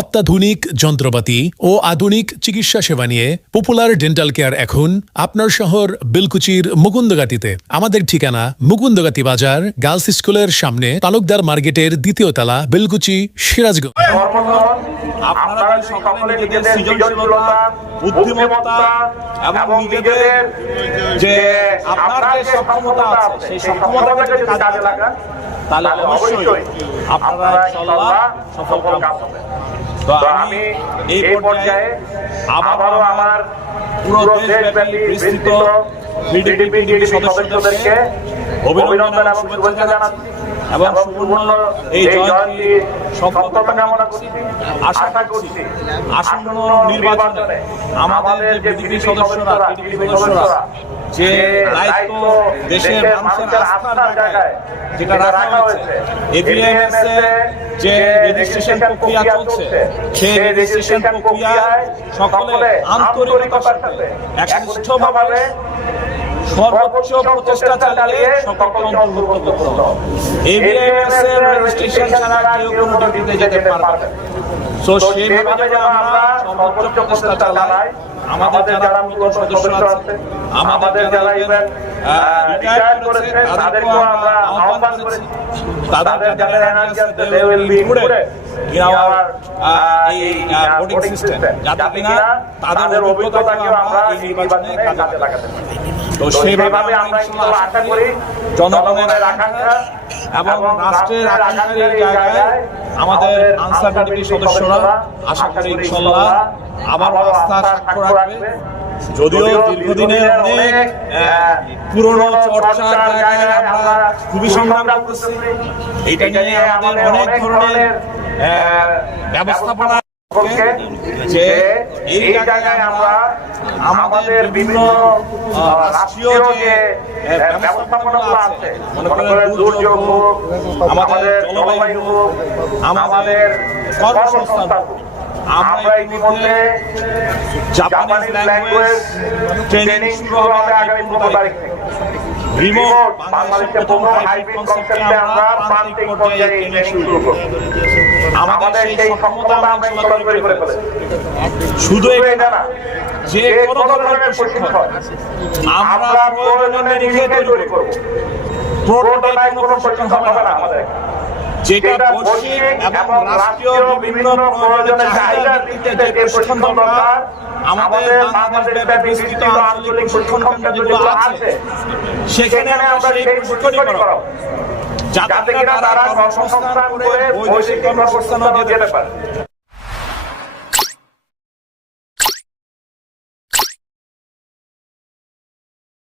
অত্যাধুনিক যন্ত্রপাতি ও আধুনিক চিকিৎসা সেবা নিয়ে পপুলার ডেন্টাল কেয়ার এখন আপনার শহর বেলকুচির মুকুন্দগাতিতে। আমাদের ঠিকানা মুকুন্দগাতি বাজার, গার্লস স্কুলের সামনে, তালুকদার মার্কেটের দ্বিতীয় তলা, বেলকুচি, সিরাজগঞ্জ। আপনারা সকলে নিজেদের সৃজনশীলতা, বুদ্ধিমত্তা এবং নিজেদের যে আপনার যে সক্ষমতা আছে সেই সক্ষমতাকে যদি কাজে লাগান তাহলে অবশ্যই আপনারা ইনশাআল্লাহ সফল কাম হবে। তো আমি এই পর্যায়ে আবারও আমার পুরো দেশব্যাপী বিস্তৃত ভিডিপি সদস্যদেরকে অভিনন্দন এবং শুভেচ্ছা জানাচ্ছি এবং সম্পূর্ণ এই জয়ন্তী সফলতা কামনা করছি। আশা করছি আসন্ন নির্বাচনে আমাদের যে বিজেপি সদস্যরা যে দায়িত্ব দেশের মানুষের আস্থার জায়গায় যেটা রাখা হয়েছে, এবিএমএস যে রেজিস্ট্রেশন প্রক্রিয়া চলছে সেই রেজিস্ট্রেশন প্রক্রিয়ায় সকলে আন্তরিকতার সাথে একনিষ্ঠভাবে সর্বোচ্চ প্রচেষ্টা চালিয়ে সকলকে অন্তর্ভুক্ত করতে হবে। এবিএমএস এর রেজিস্ট্রেশন ছাড়া কেউ কোনো ডিউটিতে যেতে পারবে না। তো সেইভাবে যেন আমরা সর্বোচ্চ প্রচেষ্টা চালাই। আমাদের যারা নতুন সদস্য আছে, আমাদের যারা ইভেন রিটায়ার করেছে তাদেরকেও আমরা আহ্বান করেছি, তাদের যারা এনার্জি আছে they will be included in our এই ভোটিং সিস্টেম, যাতে কিনা তাদের অভিজ্ঞতাকে আমরা এই নির্বাচনে কাজে লাগাতে পারি। তো সেইভাবে আমরা ইনশাআল্লাহ আশা করি জনগণের আকাঙ্ক্ষা এবং রাষ্ট্রের আকাঙ্ক্ষার এই জায়গায় আমাদের আনসার ভিডিপি সদস্যরা আশা করি ইনশাআল্লাহ আবার আস্থা সাক্ষ্য রাখবে। যদিও দীর্ঘদিনের অনেক পুরনো চর্চার জায়গায় আমরা খুবই সংগ্রাম করতেছি, এইটা নিয়ে আমাদের অনেক ধরনের ব্যবস্থাপনা যে এই জায়গায় আমরা আমাদের বিভিন্ন রাষ্ট্রীয় যে ব্যবস্থাপনাগুলো আছে, মনে করেন দুর্যোগ হোক, আমাদের জলবায়ু হোক, আমাদের কর্মসংস্থান হোক, আমরা ইতিমধ্যে জাপানিজ ল্যাঙ্গুয়েজ ট্রেনিং শুরু হবে আগামী 15 তারিখ থেকে। রিমোট বাংলাদেশের প্রথম হাইব্রিড কনসেপ্টে আমরা প্রান্তিক পর্যায়ে ট্রেনিং শুরু করব। আমাদের সেই সক্ষমতা আমরা ইনশাআল্লাহ তৈরি করে ফেলেছি। শুধু এটা না, যে কোনো ধরনের প্রশিক্ষণ আমরা প্রয়োজনে নিজে তৈরি করব। প্রোটোটাইপ কোনো প্রশিক্ষণ হবে না আমাদের, যেটা বৈশ্বিক এবং রাষ্ট্রীয় বিভিন্ন প্রয়োজনের চাহিদার ভিত্তিতে যে প্রশিক্ষণ দরকার আমাদের বাংলাদেশ বিস্তৃত আঞ্চলিক প্রশিক্ষণ কেন্দ্র যেগুলো আছে সেখানে আমরা সেই প্রশিক্ষণই করাবো, যাতে কিনা তারা কর্মসংস্থান করে বৈদেশিক কর্মসংস্থানও যেতে পারে।